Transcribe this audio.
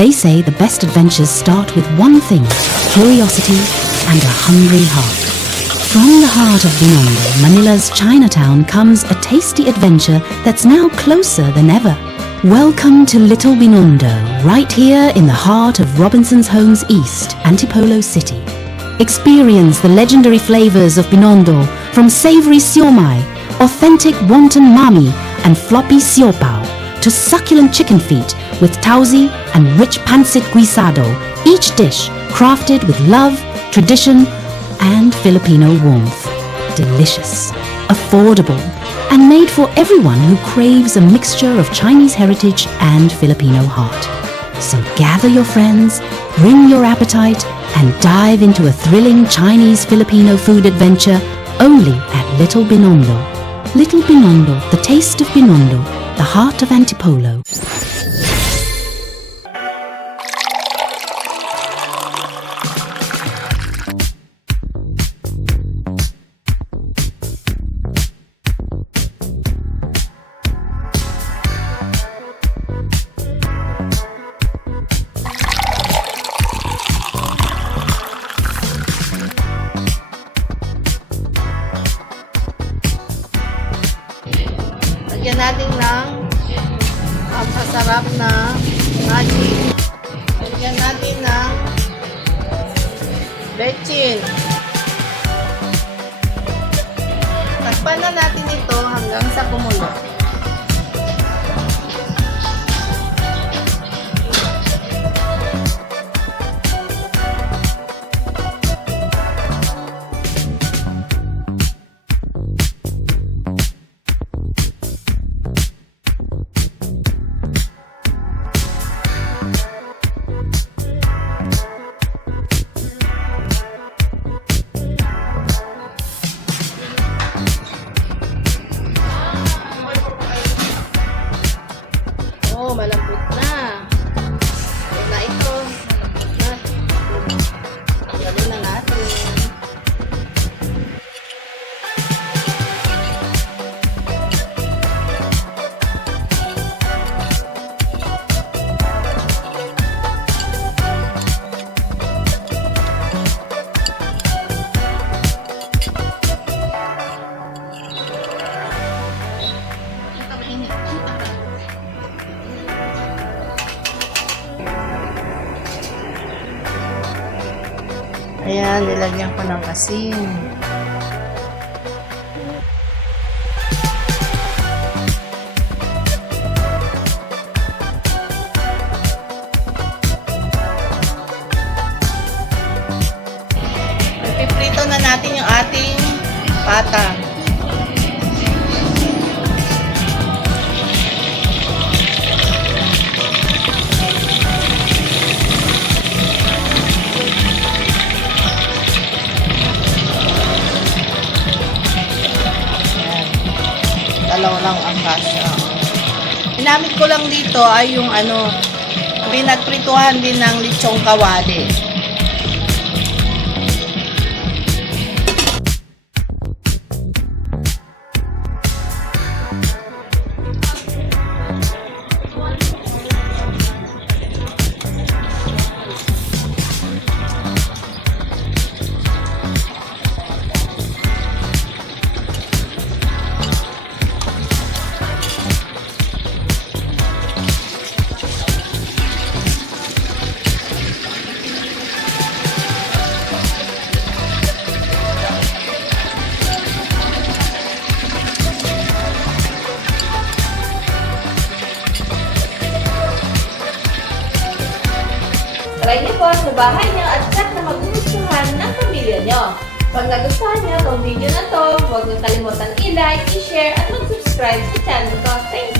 They say the best adventures start with one thing: curiosity and a hungry heart. From the heart of Binondo, Manila's Chinatown, comes a tasty adventure that's now closer than ever. Welcome to Little Binondo, right here in the heart of Robinson's Homes East, Antipolo City. Experience the legendary flavors of Binondo, from savory siomai, authentic wonton mami, and floppy siopao, to succulent chicken feet with tauzi and rich pancit guisado, each dish crafted with love, tradition, and Filipino warmth. Delicious, affordable, and made for everyone who craves a mixture of Chinese heritage and Filipino heart. So gather your friends, bring your appetite, and dive into a thrilling Chinese-Filipino food adventure only at Little Binondo. Little Binondo, the taste of Binondo, the heart of Antipolo. Lagyan natin ng masasarap na magic. Lagyan natin ng bechin. Takpan na natin ito hanggang sa kumulo. Oh, malambot na. Huwag na ito. Tanggalin na natin. Ayan, nilagyan ko ng asin. Ipiprito na natin yung ating pata. Dalaw lang ang kasya. Ginamit ko lang dito ay yung pinagprituhan din ng lechong kawali. Try niyo po sa bahay niyo at check na magugustuhan ng pamilya niyo. Pag nagustuhan niyo itong video na to, huwag niyo kalimutan i-like, i-share at mag-subscribe sa channel ko. Thanks!